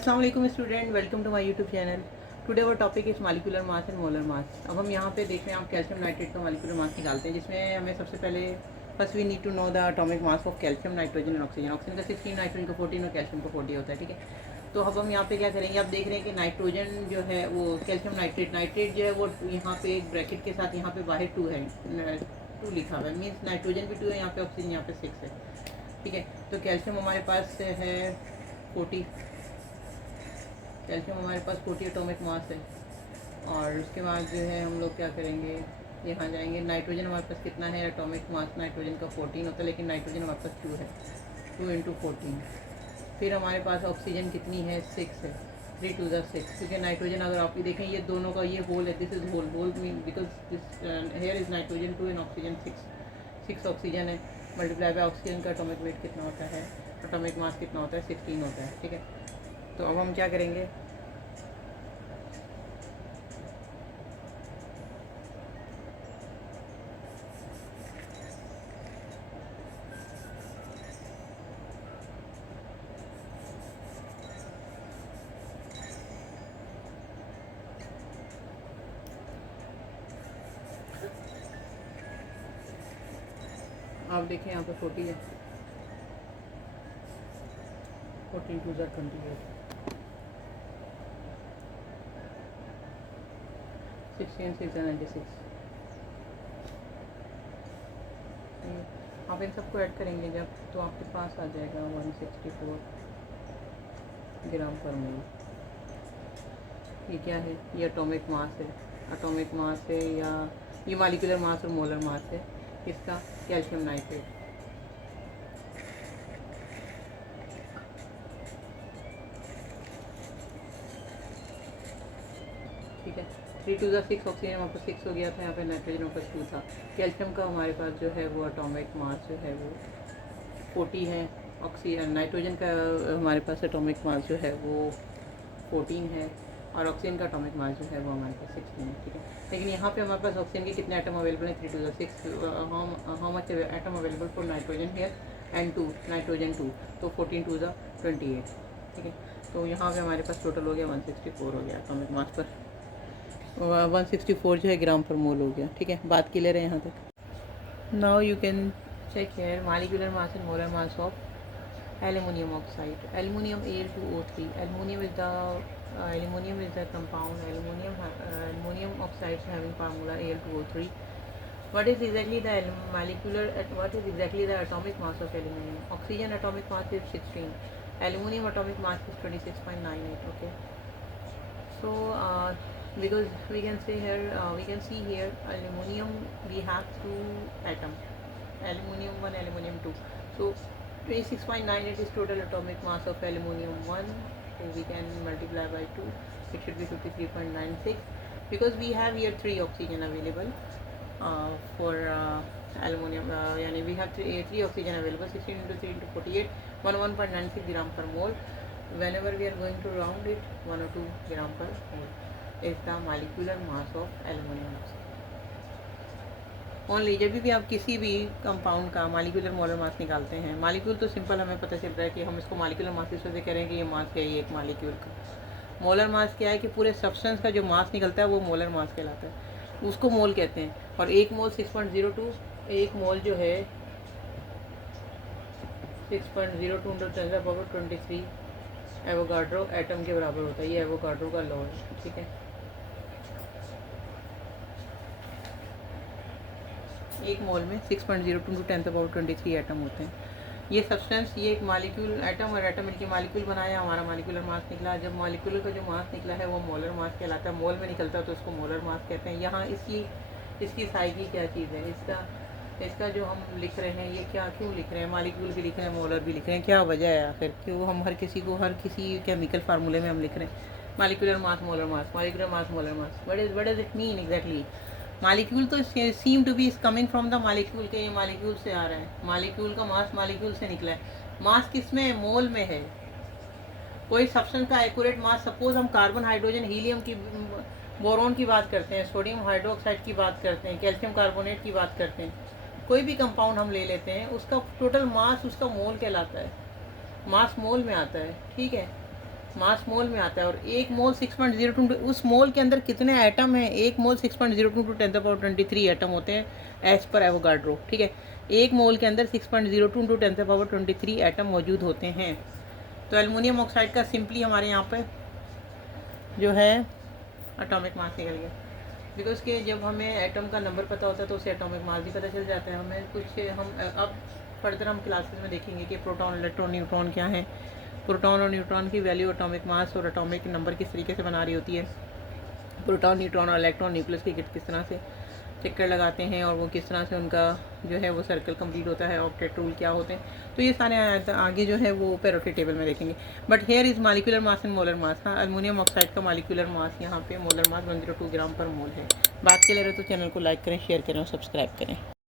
अस्सलाम वालेकुम student, welcome to my YouTube channel. Today our topic is molecular mass and molar mass. अब हम यहाँ पे देख रहे हैं, आप कैल्शियम नाइट्रेट का मॉलिक्यूलर मास निकालते हैं, जिसमें हमें सबसे पहले first we need to know the atomic mass of calcium, nitrogen and oxygen. Oxygen का 16, नाइट्रोजन का 14 और कैल्शियम का 40 होता है। ठीक है, तो अब हम यहाँ पे क्या करेंगे, आप देख रहे हैं कि नाइट्रोजन जो है वो कैल्शियम नाइट्रेट जो है वो यहाँ पे एक ब्रैकेट के साथ यहाँ पे बाहर 2 है, 2 लिखा हुआ है, मीन्स नाइट्रोजन भी 2 है, यहाँ पे ऑक्सीजन यहाँ पे 6 है। ठीक है, तो कैल्शियम हमारे पास है 40, कैल्शियम हमारे पास 40 एटॉमिक मास है। और उसके बाद जो है हम लोग क्या करेंगे, यहाँ जाएंगे। नाइट्रोजन हमारे पास कितना है एटॉमिक मास, नाइट्रोजन का 14 होता है, लेकिन नाइट्रोजन हमारे पास 2 है, 2 इंटू 14। फिर हमारे पास ऑक्सीजन कितनी है, 6 है, 3 टू द 6, क्योंकि नाइट्रोजन अगर आप देखें ये दोनों का ये होल है, this is whole, whole mean because this here is nitrogen 2 and oxygen 6 oxygen है, मल्टीप्लाई बाय ऑक्सीजन का एटॉमिक वेट कितना होता है, एटॉमिक मास कितना होता है, 16 होता है। ठीक है, तो अब हम क्या करेंगे, आप देखें यहाँ पे 40 है, 14 टू ज़ा 28, 16 6 96। आप इन सबको ऐड करेंगे जब, तो आपके पास आ जाएगा 164 ग्राम पर मोल। ये क्या है, ये एटॉमिक मास है, एटॉमिक मास है, या ये मॉलिक्यूलर मास और मोलर मास है इसका, कैल्शियम नाइट्रेट। ठीक है, 3 टू ज़ा 6, ऑक्सीजन हमारे पास 6 हो गया था, यहाँ पे नाइट्रोजन हमारे पास 2 था। कैल्शियम का हमारे पास जो है वो एटॉमिक मास जो है वो 40 है, ऑक्सीजन नाइट्रोजन का हमारे पास एटॉमिक मास जो है वो 14 है, और ऑक्सीजन का एटॉमिक मास जो है वो हमारे पास 16 है। ठीक है, लेकिन यहाँ पे हमारे पास ऑक्सीजन के कितने एटम अवेलेबल हैं, 3 टू ज़ा 6, how much atom available for nitrogen here and 2, nitrogen 2, तो 14 टू ज़ा 28। ठीक है, तो यहाँ पे हमारे पास टोटल हो गया 164 हो गया एटॉमिक मास पर, 164 जो है ग्राम पर मोल हो गया। ठीक है, बात क्लियर है यहाँ तक। Now you can check here molecular mass and molar mass of aluminum oxide, aluminium Al2O3, aluminum is the compound, aluminum oxides having formula Al2O3. What is exactly the molecular, what is exactly the atomic mass of aluminum? Oxygen atomic mass is 16, aluminum atomic mass is 26.98. okay, so because we can say here, we can see here aluminum we have 2 atom, aluminum 1, aluminum 2, so 26.98 is total atomic mass of aluminum 1, so we can multiply by 2, it should be 53.96, because we have here 3 oxygen available for aluminum, yani we have 3 oxygen available, 16 into 3 into 48, 101.96 gram per mole. Whenever we are going to round it, 102 gram per mole is the molecular mass of aluminum oxide. Only जब भी आप किसी भी compound का molecular molar mass निकालते हैं, molecule तो simple हमें पता चल रहा है कि हम इसको मॉलिक्यूलर मास इस वजह करें कि ये मास है, ये एक मॉलिक्यूल का। मोलर मास क्या है कि पूरे सब्सटेंस का जो मास निकलता है वो मोलर मास कहलाता है, उसको मोल कहते हैं। और एक मोल 6.02, एक मोल जो है 6.02 × 10⁻23 एवोगाड्रो एटम के बराबर होता है, ये एवोगाड्रो का लॉ है। ठीक है, एक मोल में 6.02 × 10⁻23 एटम होते हैं। ये सब्सटेंस, ये एक मॉलिक्यूल, एटम और एटम मिलकर मॉलिक्यूल बनाया, हमारा मॉलिक्यूलर मास निकला। जब मॉलिक्यूल का जो मास निकला है वो मोलर मास कहलाता है, मोल में निकलता है तो उसको मोलर मास कहते हैं। यहाँ इसकी साइकी क्या चीज़ है, इसका जो हम लिख रहे हैं, ये क्या क्यों लिख रहे हैं, मॉलिक्यूल भी लिख रहे हैं, मोलर भी लिख रहे हैं, क्या वजह है आखिर, क्यों हम हर किसी केमिकल फार्मूले में हम लिख रहे हैं molecular mass molar mass, molecular mass molar mass, what does it mean exactly. Molecule तो seem to be coming from the molecule, के ये मॉलिक्यूल से आ रहा है, मॉलिक्यूल का मास मॉलिक्यूल से निकला है। मास किस में है, मोल में है। कोई सब्सटेंस का एक्यूरेट मास, सपोज हम कार्बन, हाइड्रोजन, हीलियम की, बोरोन की बात करते हैं, सोडियम हाइड्रोक्साइड की बात करते हैं, कैल्शियम कार्बोनेट की बात करते हैं, कोई भी कंपाउंड हम ले लेते हैं, उसका टोटल मास उसका मोल कहलाता है, मास मोल में आता है। ठीक है, मास मोल में आता है, और एक मोल 6.02, उस मोल के अंदर कितने एटम हैं? एक मोल 6.02 टू 10⁻23 एटम होते हैं एज पर एवोगाड्रो, ठीक है। एक मोल के अंदर 6.02 टू 10⁻23 एटम मौजूद होते हैं। तो एल्युमिनियम ऑक्साइड का सिंपली हमारे यहाँ पे जो है एटॉमिक मास निकल गया, बिकॉज के जब हमें एटम का नंबर पता होता है तो उससे एटॉमिक मास भी पता चल जाता है हमें। कुछ हम अब फर्दर हम क्लासेस में देखेंगे कि प्रोटॉन, इलेक्ट्रॉन, न्यूट्रॉन क्या है, प्रोटॉन और न्यूट्रॉन की वैल्यू एटॉमिक मास और एटॉमिक नंबर किस तरीके से बना रही होती है, प्रोटॉन, न्यूट्रॉन और इलेक्ट्रॉन न्यूक्लियस की किस तरह से चक्कर लगाते हैं, और वो किस तरह से उनका जो है वो सर्कल कंप्लीट होता है, ऑक्टेट रूल क्या होते हैं। तो ये सारे आगे जो है वो पेरियोडिक टेबल में देखेंगे। But here is molecular mass and molar मास। हाँ, एल्युमिनियम ऑक्साइड का मॉलिक्यूलर मास यहाँ पे मोलर मास 102 ग्राम पर मोल है। बात के ले रहे तो चैनल को लाइक करें, शेयर करें और सब्सक्राइब करें।